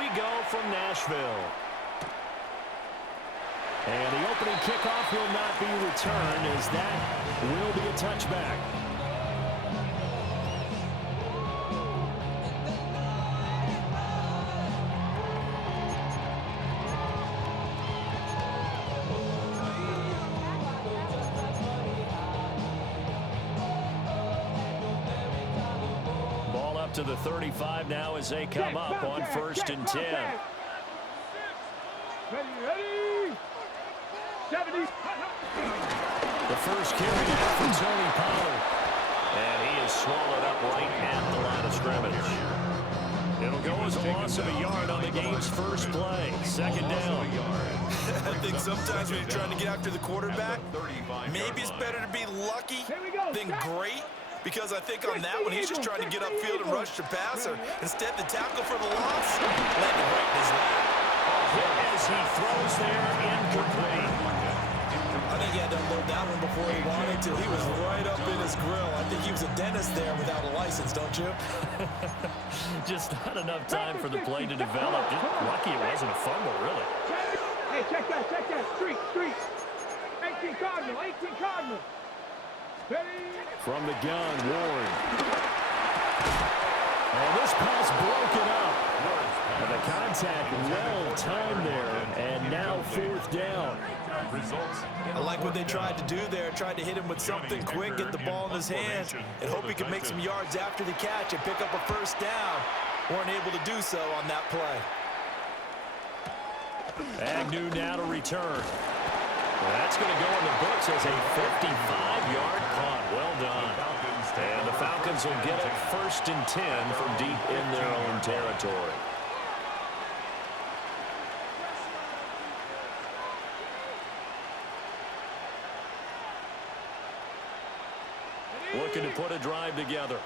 we go from Nashville. And the opening kickoff will not be returned, as that will be a touchback. Ball up to the 35 now as they come up on 1st and 10. Ready. 70. The first carry now for Tony Pollard. And he is swallowed up right at the line of scrimmage. It'll go as a loss of a yard on the game's first play. 2nd down. I think sometimes when you're trying to get after the quarterback, maybe it's better to be lucky than great. Because I think on that one, he's just trying to get upfield and rush the passer. Instead, the tackle for the loss landed right in his lap. Hit as he throws there, incomplete. I think he had to unload that one before he wanted to. He was right up in his grill. I think he was a dentist there without a license, don't you? Just not enough time for the play to develop. Just lucky it wasn't a fumble, really. Hey, check that. Street. 18 Cardinal. Ready. From the gun, Ward. And this pass broken up. And the contact well timed there, and now 4th down. I like what they tried to do there. Tried to hit him with something quick, get the ball in his hands, and hope he could make some yards after the catch and pick up a 1st down. Weren't able to do so on that play. Agnew now to return. Well, that's going to go in the books as a 55-yard punt. Well done. And the Falcons will get it 1st and 10 from deep in their own territory. Looking to put a drive together.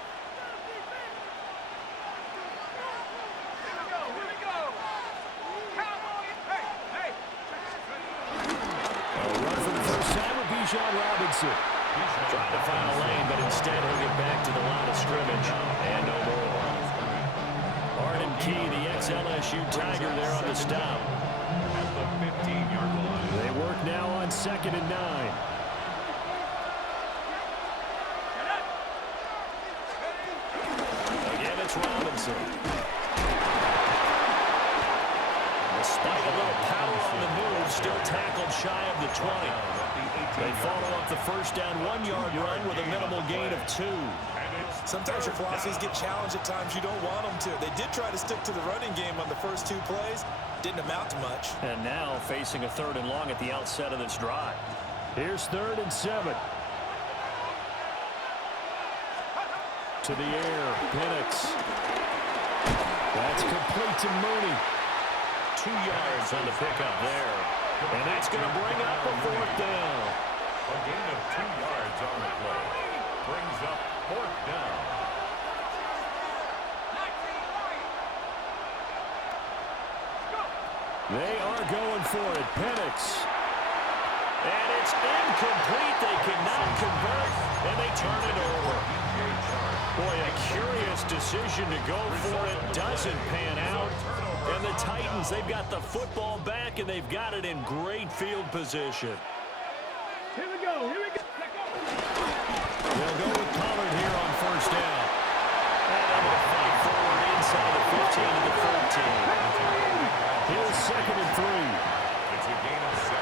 John Robinson trying to find a lane, but instead he'll get back to the line of scrimmage and no more. Arden Key, the ex-LSU Tiger, there on the stop. At the 15-yard line. They work now on 2nd and 9. Again, it's Robinson. Despite a little power on the move, still tackled shy of the 20. They follow up the 1st down 1-yard run with a minimal gain of 2. Sometimes your philosophies get challenged at times you don't want them to. They did try to stick to the running game on the first 2 plays. Didn't amount to much. And now facing a 3rd and long at the outset of this drive. Here's 3rd and 7. To the air, Penix. That's complete to Mooney. 2 yards on the pickup there. And that's going to bring up a 4th down. A gain of 2 yards on the play. Brings up 4th down. They are going for it. Penix. And it's incomplete. They cannot convert, and they turn it over. Boy, a curious decision to go for it. Doesn't pan out. And the Titans, they've got the football back, and they've got it in great field position. Here we go. They'll go with Pollard here on 1st down. And able to fight forward inside the 15 to the 13. Here's 2nd and 3. It's a gain of 7.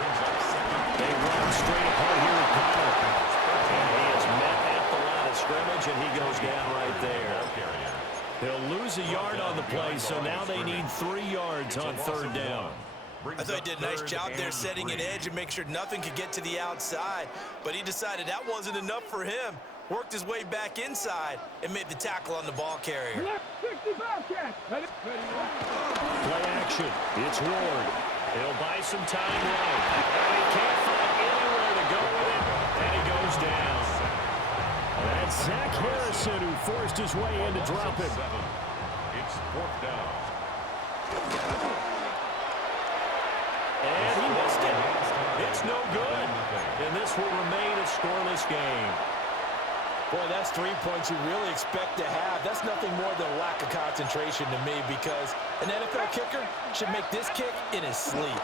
Brings up 2nd. They run straight apart here with Pollard. And he is met at the line of scrimmage, and he goes down right there. He'll lose a yard on the play, so now they need 3 yards on 3rd down. I thought he did a nice job there setting an edge and make sure nothing could get to the outside. But he decided that wasn't enough for him. Worked his way back inside and made the tackle on the ball carrier. Play action. It's Ward. He'll buy some time right. And he can't find anywhere to go with it. And he goes down. That's Zach Harrison who forced his way in to drop him. It's 4th down. And he missed it. It's no good. And this will remain a scoreless game. Boy, that's 3 points you really expect to have. That's nothing more than a lack of concentration to me, because an NFL kicker should make this kick in his sleep.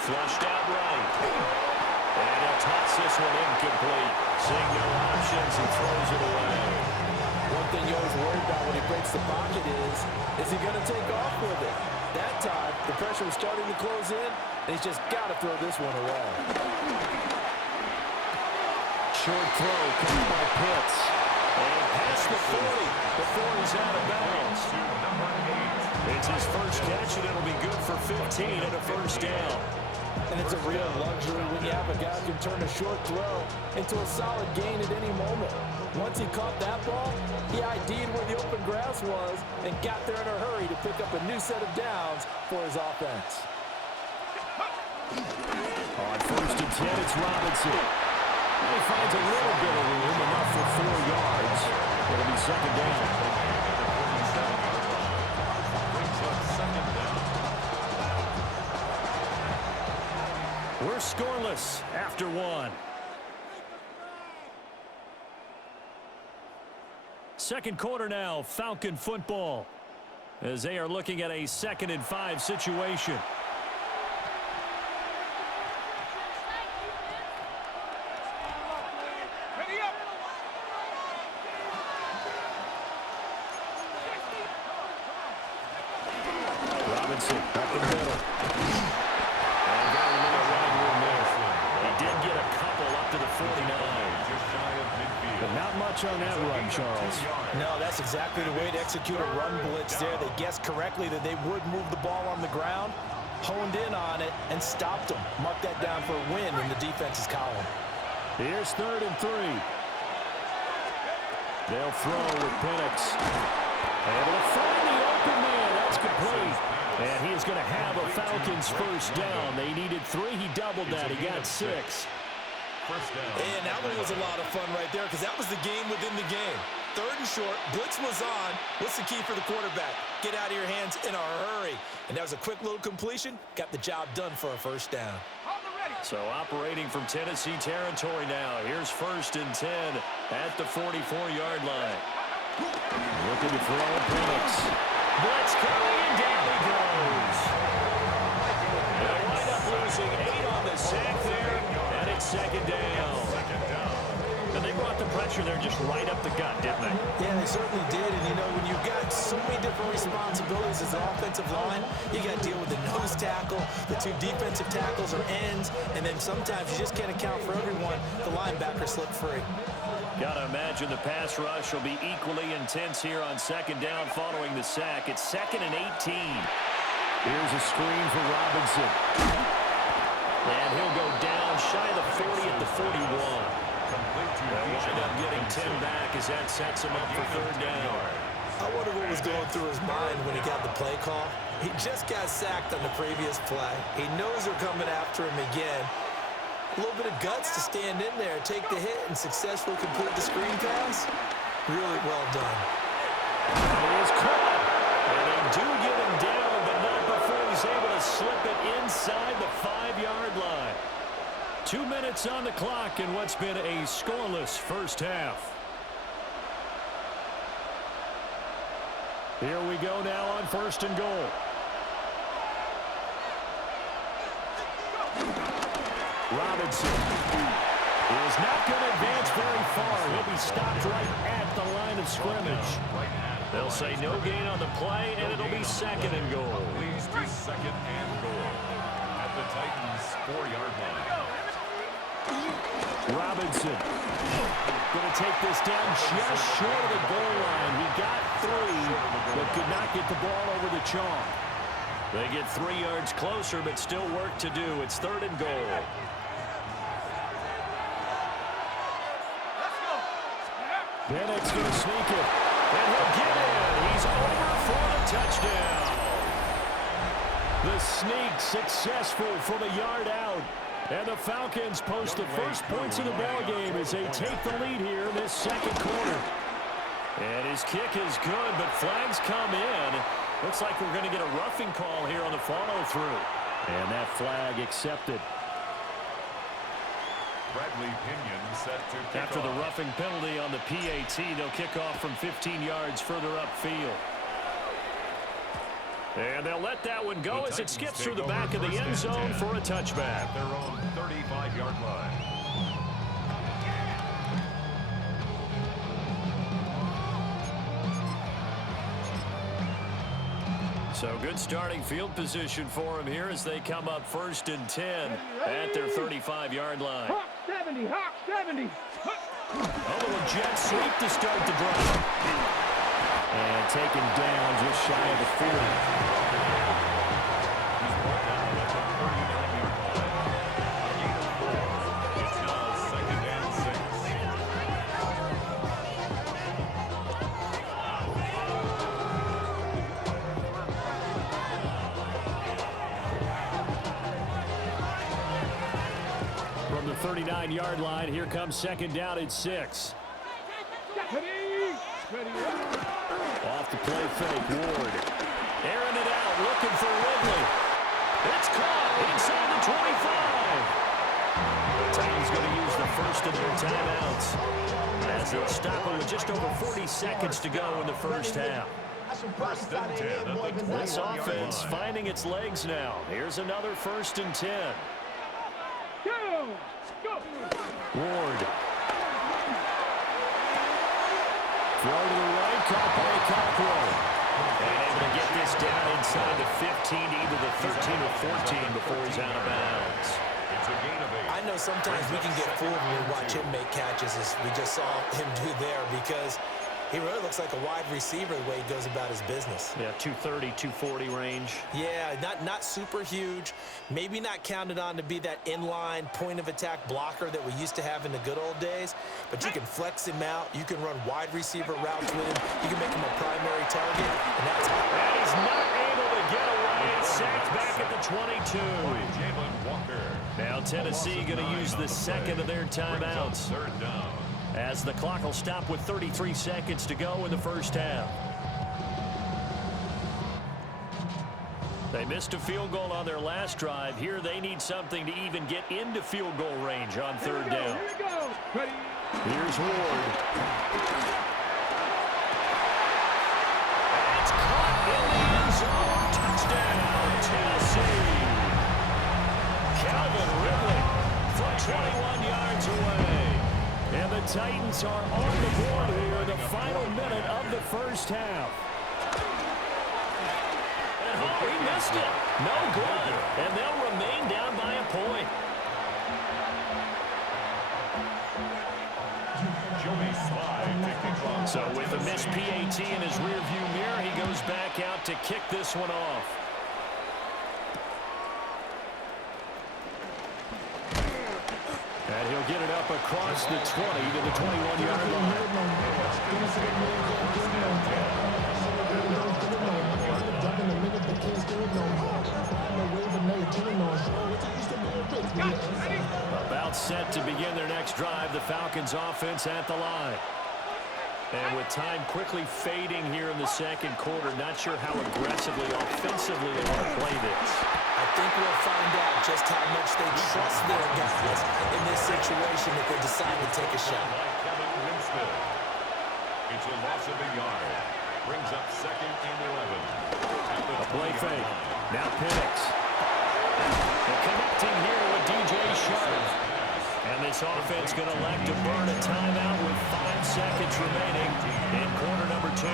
Flushed out right. And he'll toss this one incomplete. Seeing no options, he throws it away. One thing you always worry about when he breaks the pocket is he going to take off with it? That time, the pressure was starting to close in, and he's just got to throw this one away. Short throw coming by Pitts. And past the 40 before he's out of bounds. It's his first catch, and it'll be good for 15 and a first down. And it's a real luxury when you have a guy who can turn a short throw into a solid gain at any moment. Once he caught that ball, he ID'd where the open grass was and got there in a hurry to pick up a new set of downs for his offense. On first and 10, it's Robinson. He finds a little bit of room, enough for 4 yards. It'll be second down. We're scoreless after 1. Second quarter now, Falcon football, as they are looking at a 2nd and 5 situation. Robinson up the middle. And very little running room there. He did get a couple up to the 49. But not much on that run, Charles. No, that's exactly the way to execute a run blitz there. They guessed correctly that they would move the ball on the ground, honed in on it, and stopped them. Mark that down for a win in the defense's column. Here's 3rd and 3. They'll throw with Penix. Able to find the open man. That's complete. And he is going to have a Falcons first down. They needed 3. He doubled that. He got 6. And that one was a lot of fun right there, because that was the game within the game. 3rd and short, blitz was on. What's the key for the quarterback? Get out of your hands in a hurry. And that was a quick little completion. Got the job done for a first down. So operating from Tennessee territory now. Here's 1st and 10 at the 44-yard line. Looking to throw Penix. Blitz coming, and down he goes. They'll wind up losing 8 on the sack there, and it's 2nd down. And they brought the pressure there just right up the gut, didn't they? Yeah, they certainly did. And, you know, when you've got so many different responsibilities as an offensive line, you got to deal with the nose tackle, the 2 defensive tackles or ends, and then sometimes you just can't account for everyone. The linebacker slipped free. Got to imagine the pass rush will be equally intense here on 2nd down following the sack. It's 2nd and 18. Here's a screen for Robinson. And he'll go down shy of the 40 at the 41. They'll wind up getting 10 back as that sets him up for 3rd down. I wonder what was going through his mind when he got the play call. He just got sacked on the previous play. He knows they're coming after him again. A little bit of guts to stand in there, take the hit, and successfully complete the screen pass. Really well done. He is caught. And they do get him down, but not before he's able to slip it inside the 5-yard line. 2 minutes on the clock in what's been a scoreless first half. Here we go now on 1st and goal. Robinson is not going to advance very far. He'll be stopped right at the line of scrimmage. They'll say no gain on the play, and it'll be 2nd and goal. Leads to 2nd and goal at the Titans' 4-yard line. Robinson going to take this down just short of the goal line. He got 3, but could not get the ball over the chalk. They get 3 yards closer, but still work to do. It's 3rd and goal. Penix going to sneak it, and he'll get in. He's over for the touchdown. The sneak successful from a yard out. And the Falcons post the first points of the ballgame as they take the lead here in this 2nd quarter. And his kick is good, but flags come in. Looks like we're going to get a roughing call here on the follow-through. And that flag accepted. Bradley Pinion set to kick After the off. roughing penalty on the PAT, they'll kick off from 15 yards further upfield. And they'll let that one go as it skips through the back of the end zone for a touchback. At their own 35-yard line. So good starting field position for them here as they come up 1st and 10 at their 35-yard line. Hawk 70, Hawk 70. A little jet sweep to start the drive. And taken down just shy of the 40. He's brought down at the 39-yard line. A gain of 4. It's now 2nd and 6. From the 39-yard line, here comes 2nd down at 6. Off the play fake, Ward. Airing it out, looking for Ridley. It's caught inside the 25. The Titans going to use the first of their timeouts as they'll stop it with just over 40 seconds to go in the first half. 1st and 10 at the 21-yard This offense line. finding its legs now. Here's another 1st and 10. Ward. Throw to the right, caught by Cockrell. And able to get this down inside the 15 to either the 13 or 14 before he's out of bounds. It's a gain of 8. I know sometimes we can get fooled when we watch him make catches, as we just saw him do there, because he really looks like a wide receiver the way he goes about his business. Yeah, 230, 240 range. Yeah, not super huge. Maybe not counted on to be that inline point-of-attack blocker that we used to have in the good old days. But you can flex him out. You can run wide receiver routes with him. You can make him a primary target. And he's not able to get away. It's sacked back at the 22. Jalen Walker. Now Tennessee going to use the second of their timeouts, 3rd down. as the clock will stop with 33 seconds to go in the first half. They missed a field goal on their last drive. Here they need something to even get into field goal range on 3rd down. Here we go. Ready. Here's Ward. It's caught in the end zone. Touchdown, Tennessee. Calvin Ridley from 21 yards away. And the Titans are on the board here in the final minute of the first half. And oh, he missed it. No good. And they'll remain down by a point. Joey Slye to kick off. So with a missed PAT in his rearview mirror, he goes back out to kick this one off. And he'll get it up across the 20 to the 21-yard line. About set to begin their next drive, the Falcons offense at the line. And with time quickly fading here in the second quarter, not sure how aggressively, offensively they want to play this. I think we'll find out just how much they trust their guys in this situation if they decide to take a shot. Kevin Winstead. It's a loss of a yard. Brings up 2nd and 11. At the A play 20-yard fake. line. Now Penix. They're connecting here with DJ Sharp. And this offense going to elect to burn a timeout with 5 seconds remaining in quarter number 2.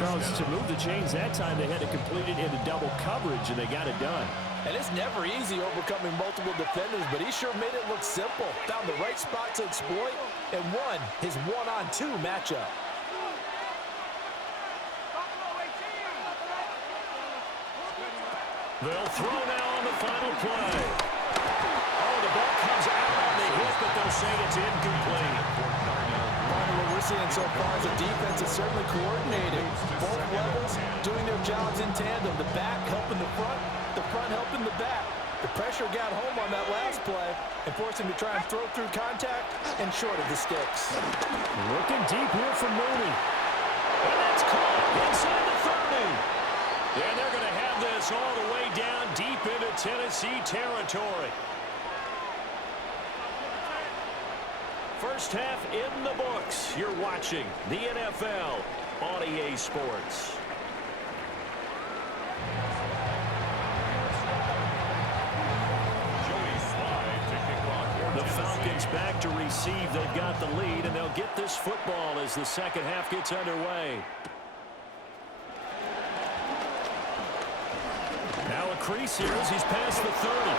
Charles, to move the chains that time, they had to complete it into double coverage, and they got it done. And it's never easy overcoming multiple defenders, but he sure made it look simple. Found the right spot to exploit and won his one-on-two matchup. They'll throw now on the final play. Oh, the ball comes out on the hit, but they'll say it's incomplete. What we're seeing so far is the defense is certainly coordinated. Both levels doing their jobs in tandem. The back helping the front helping the back. The pressure got home on that last play and forced him to try and throw through contact and short of the sticks. Looking deep here for Mooney. And that's caught inside the 30. And they're going to have this all the way down deep into Tennessee territory. First half in the books. You're watching the NFL on EA Sports. The Falcons back to receive. They've got the lead, and they'll get this football as the second half gets underway. Now a crease here as he's past the 30.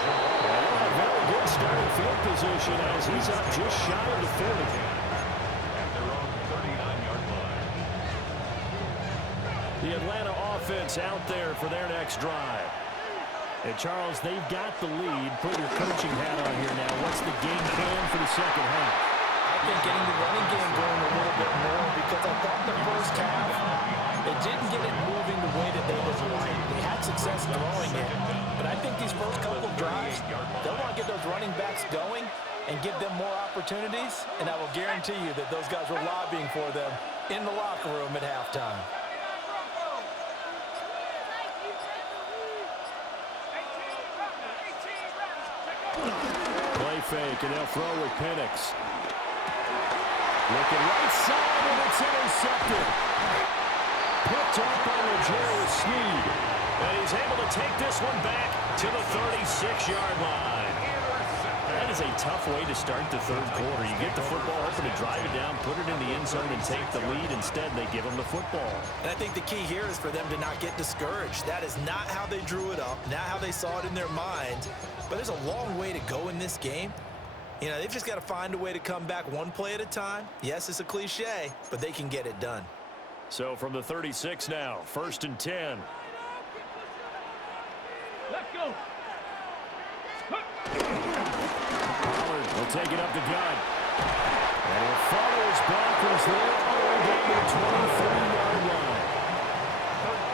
And a very good starting field position as he's up just shy of the 40. At their own 39-yard line. The Atlanta offense out there for their next drive. And, Charles, they've got the lead. Put your coaching hat on here now. What's the game plan for the second half? I think getting the running game going a little bit more because I thought the first half, it didn't get it moving the way that they would like. They had success throwing it. But I think these first couple of drives, they'll want to get those running backs going and give them more opportunities. And I will guarantee you that those guys were lobbying for them in the locker room at halftime. Play fake, and they'll throw with Penix. Looking right side, and it's intercepted. Picked up by L'Jarius Sneed. And he's able to take this one back to the 36-yard line. That is a tough way to start the third quarter. You get the football, hoping to drive it down, put it in the end zone, and take the lead. Instead, they give them the football. And I think the key here is for them to not get discouraged. That is not how they drew it up, not how they saw it in their mind. But there's a long way to go in this game. You know, they've just got to find a way to come back one play at a time. Yes, it's a cliche, but they can get it done. So from the 36 now, 1st and 10. Let's go. Pollard will take it up the gut. And he'll follow his blockers there all the way to the 23-yard line.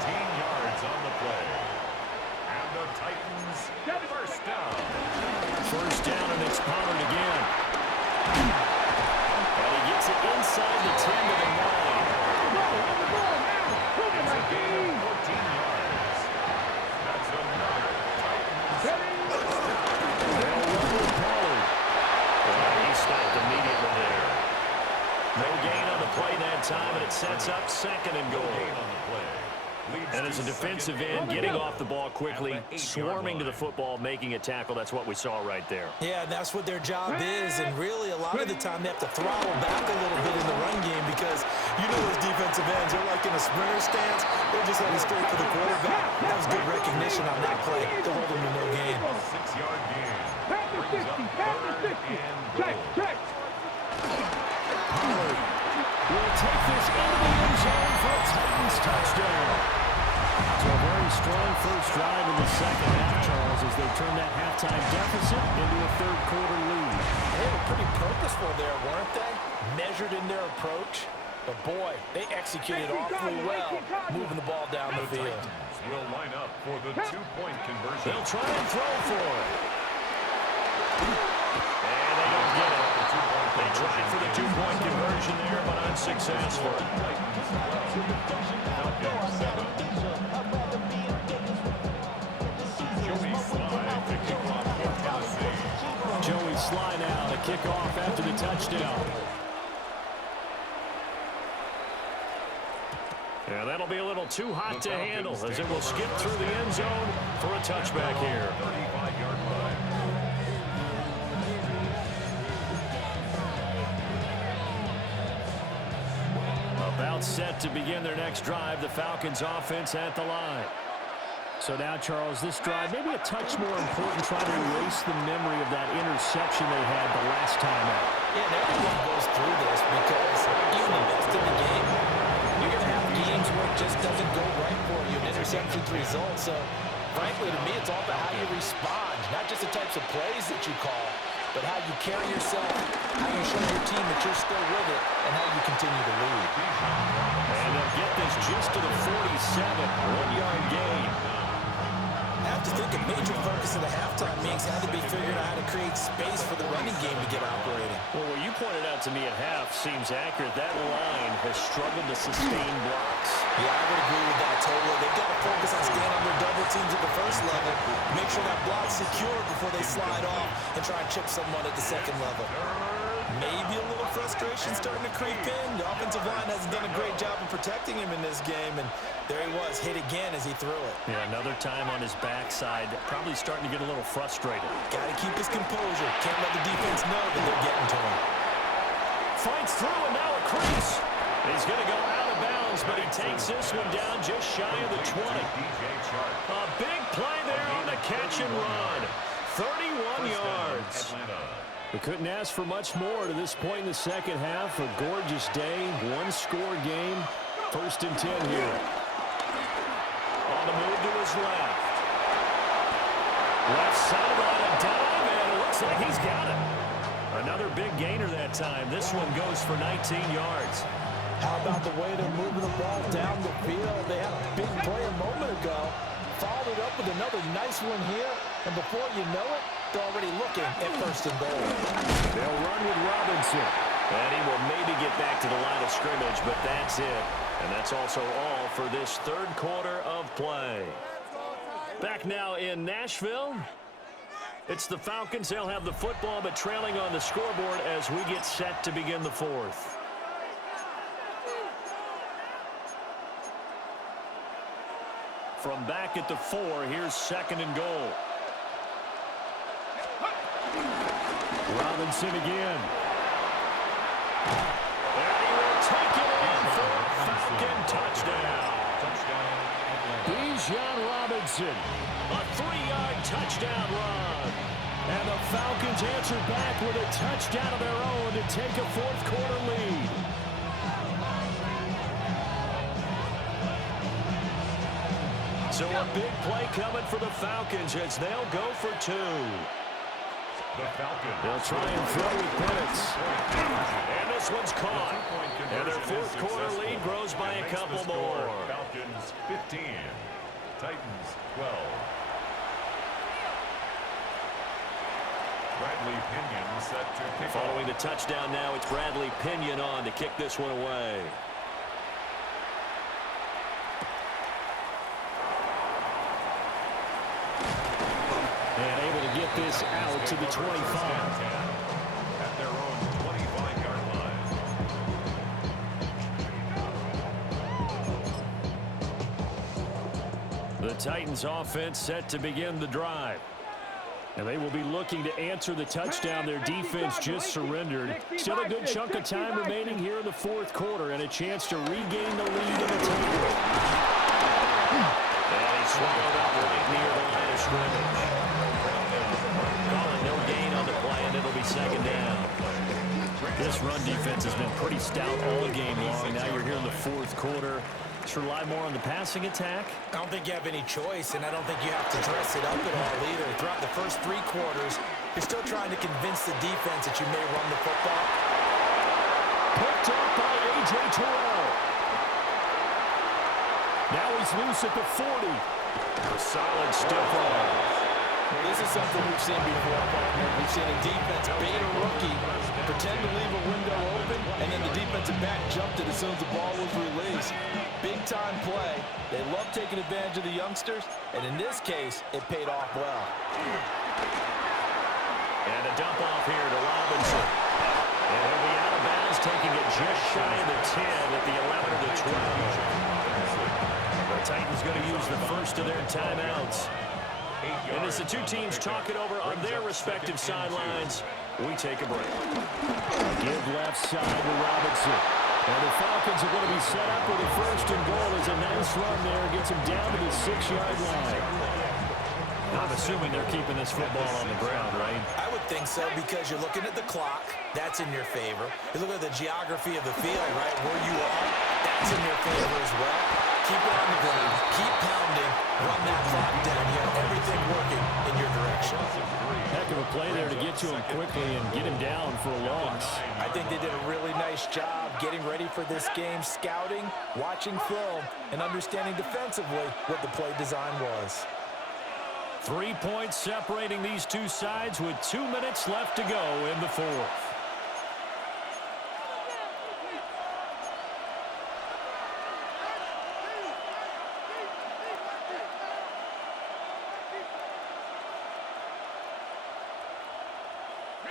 13 yards on the play. And the Titans get first down. First down, and it's Pollard again. And he gets it inside the 10 to the 9. It's a gain of 14 yards. That's another Titans first down. They'll run with Pollard. And he stopped immediately there. No gain on the play that time, and it sets up 2nd and goal. Gain on the play. And as a defensive end, getting off the ball quickly, swarming to the football, making a tackle, that's what we saw right there. Yeah, and that's what their job is, and really a lot of the time they have to throttle back a little bit in the run game because you know those defensive ends, they're like in a sprinter stance, they're just heading straight for the quarterback. That was good recognition on that play to hold them to no gain. 6-yard gain. Back to 60, back to 60. Check, check. Pollard will take this into the end zone for a Titans touchdown. So a very strong first drive in the second half, Charles, as they turn that halftime deficit into a third quarter lead. They were pretty purposeful there, weren't they? Measured in their approach. But boy, they executed awfully well, moving the ball down the field. Titans will line up for the 2-point conversion. They'll try and throw for it. And they don't get it. They tried for the 2-point conversion there, but unsuccessful. Joey Sly now to kick off after the touchdown. And that'll be a little too hot to handle as it will skip through the end zone for a touchback here. 35-yard line. About set to begin their next drive, the Falcons offense at the line. So now, Charles, this drive maybe a touch more important, trying to erase the memory of that interception they had the last time out. Yeah, and everyone goes through this because even the best in the game, you're going to have games where it just doesn't go right for you. An interception's the result. So, frankly, to me, it's all about how you respond, not just the types of plays that you call, but how you carry yourself, how you show your team that you're still with it, and how you continue to lead. And they'll get this just to the 47, 1-yard gain. I have to think a major focus of the halftime meetings had to be figuring out how to create space for the running game to get operating. Well, what you pointed out to me at half seems accurate. That line has struggled to sustain blocks. Yeah, I would agree with that totally. They've got to focus on staying on their double teams at the first level, make sure that block's secure before they slide off and try and chip someone at the second level. 3rd Maybe a little frustration starting to creep in. The offensive line hasn't done a great job of protecting him in this game, and there he was, hit again as he threw it. Yeah, another time on his backside, probably starting to get a little frustrated. Got to keep his composure. Can't let the defense know that they're getting to him. Fights through, and now a crease. He's going to go out of bounds, but he takes this one down just shy of the 20. A big play there on the catch and run. 31 yards. We couldn't ask for much more to this point in the second half. A gorgeous day, one-score game. 1st and 10 here. On the move to his left. Left sideline, a dive, and it looks like he's got it. Another big gainer that time. This one goes for 19 yards. How about the way they're moving the ball down the field? They had a big play a moment ago. Followed it up with another nice one here. And before you know it, they're already looking at 1st and goal. They'll run with Robinson. And he will maybe get back to the line of scrimmage, but that's it. And that's also all for this 3rd quarter of play. Back now in Nashville. It's the Falcons. They'll have the football, but trailing on the scoreboard as we get set to begin the 4th. From back at the 4, here's 2nd and goal. Robinson again. And he will take it in for a Falcon touchdown. Bijan Robinson, a 3-yard touchdown run. And the Falcons answer back with a touchdown of their own to take a 4th quarter lead. So a big play coming for the Falcons as they'll go for 2. They'll try and throw with Penix. And this one's caught. And their 4th quarter lead grows by a couple more. Falcons 15, Titans 12. Bradley Pinion set to kick off. Following the touchdown now, it's Bradley Pinion on to kick this one away. And able to get this out to the 25. At their own 25-yard line. The Titans offense set to begin the drive. And they will be looking to answer the touchdown their defense just surrendered. Still a good chunk of time remaining here in the 4th quarter and a chance to regain the lead in the table. And he swallowed up right near the line of scrimmage. Calling no gain on the play, and it'll be 2nd down. This run defense has been pretty stout all game long. Now you're here in the 4th quarter. Let's rely more on the passing attack. I don't think you have any choice, and I don't think you have to dress it up at all either. Throughout the first 3 quarters, you're still trying to convince the defense that you may run the football. Picked up by A.J. Terrell. Now he's loose at the 40. A solid stiff arm. Well, this is something we've seen before, partner. We've seen a defense bait a rookie, pretend to leave a window open, and then the defensive back jumped it as soon as the ball was released. Big-time play. They love taking advantage of the youngsters, and in this case, it paid off well. And a dump off here to Robinson. And he'll be out of bounds, taking it just shy of the 10 at the 11 of the 12. The Titans going to use the first of their timeouts. And as the two teams talk it over on their respective sidelines, we take a break. Give left side to Robinson. And the Falcons are going to be set up with a 1st and goal. As a nice run there, gets them down to the 6-yard line. I'm assuming they're keeping this football on the ground, right? I would think so, because you're looking at the clock. That's in your favor. You look at the geography of the field, right, where you are. That's in your favor as well. Keep it on the ground. Keep pounding. Run that clock down. You have everything working in your direction. Heck of a play there to get to him quickly and get him down for a loss. I think they did a really nice job getting ready for this game, scouting, watching film, and understanding defensively what the play design was. 3 points separating these two sides with 2 minutes left to go in the 4th.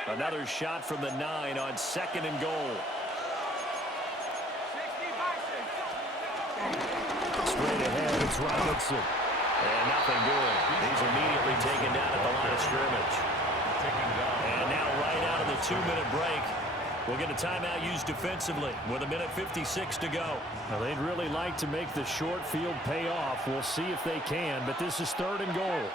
Another shot from the 9 on 2nd and goal. Straight ahead, it's Robinson. And nothing doing. He's immediately taken down at the line of scrimmage. And now right out of the 2-minute break, we'll get a timeout used defensively with 1:56 to go. Now, they'd really like to make the short field pay off. We'll see if they can, but this is 3rd and goal.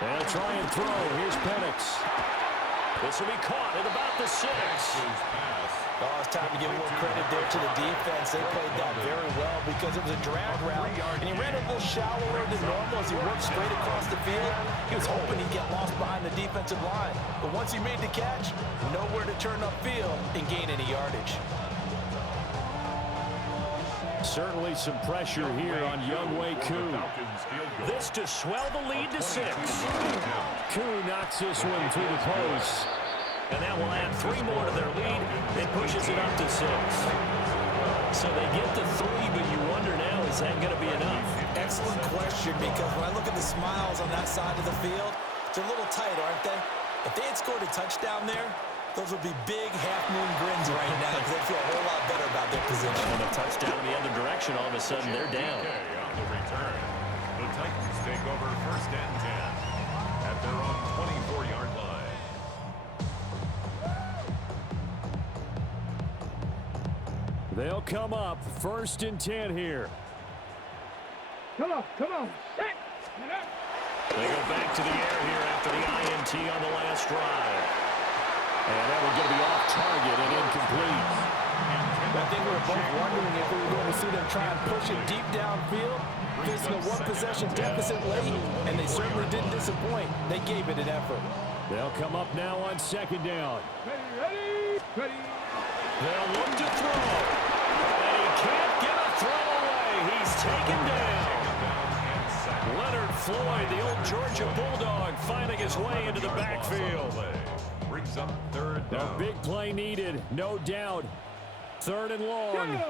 They'll try and throw. Here's Penix. This will be caught at about the 6. Oh, it's time to give more credit there to the defense. They played that very well because it was a drag route, and he ran a little shallower than normal as he worked straight across the field. He was hoping he'd get lost behind the defensive line, but once he made the catch, nowhere to turn upfield and gain any yardage. Certainly some pressure here on Younghoe Koo. This to swell the lead to 6. Koo knocks this one through the post. And that will add 3 more to their lead. It pushes it up to 6. So they get the 3, but you wonder now, is that going to be enough? Excellent question, because when I look at the smiles on that side of the field, they're a little tight, aren't they? If they had scored a touchdown there, those would be big half-moon grins right now because they feel a whole lot better about their position. And a touchdown in the other direction, all of a sudden they're down. On the return, the Titans take over 1st and 10 at their own 24-yard line. They'll come up 1st and 10 here. Come on. They go back to the air here after the INT on the last drive. And that was going to be off target and incomplete. I think we were both wondering if we were going to see them try and push it deep downfield, facing a 1-possession deficit late, and they certainly didn't disappoint. They gave it an effort. They'll come up now on 2nd down. Ready. They'll look to throw. And he can't get a throw away. He's taken down. Leonard Floyd, the old Georgia Bulldog, finding his way into the backfield. Brings up 3rd A down. big play needed, no doubt. 3rd and long.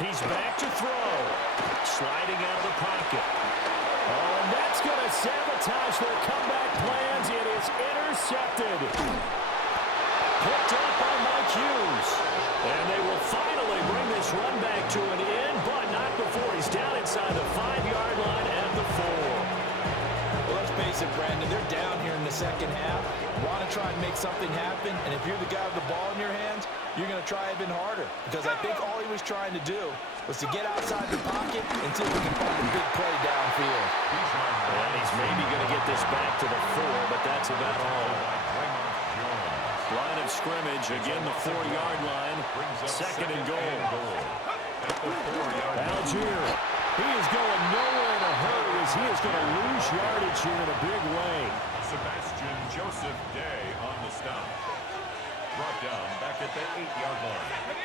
He's back to throw. Sliding out of the pocket. Oh, and that's going to sabotage their comeback plans. It is intercepted. Picked up by Mike Hughes. And they will finally bring this run back to an end, but not before he's down inside the 5-yard line and the 4. Well, let's face it, Brandon, they're down here in the second half. Want to try and make something happen, and if you're the guy with the ball in your hands, you're going to try even harder, because I think all he was trying to do was to get outside the pocket and see if he can find a big play downfield. And he's maybe going to get this back to the 4, but that's about all. Line of scrimmage, again the 4-yard line. 2nd and goal. Algier, he is going nowhere in a hurry as he is going to lose yardage here in a big way. Sebastian Joseph Day on the stop. Brought down back at the 8-yard line.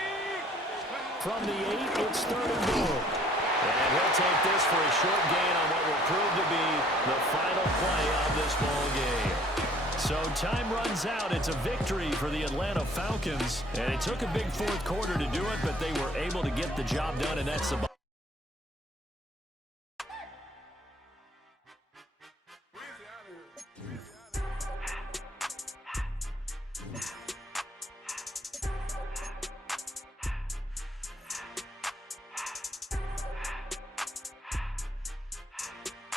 From the 8, it's 3rd and goal. And he'll take this for a short gain on what will prove to be the final play of this ball game. So time runs out. It's a victory for the Atlanta Falcons. And it took a big 4th quarter to do it, but they were able to get the job done, and that's the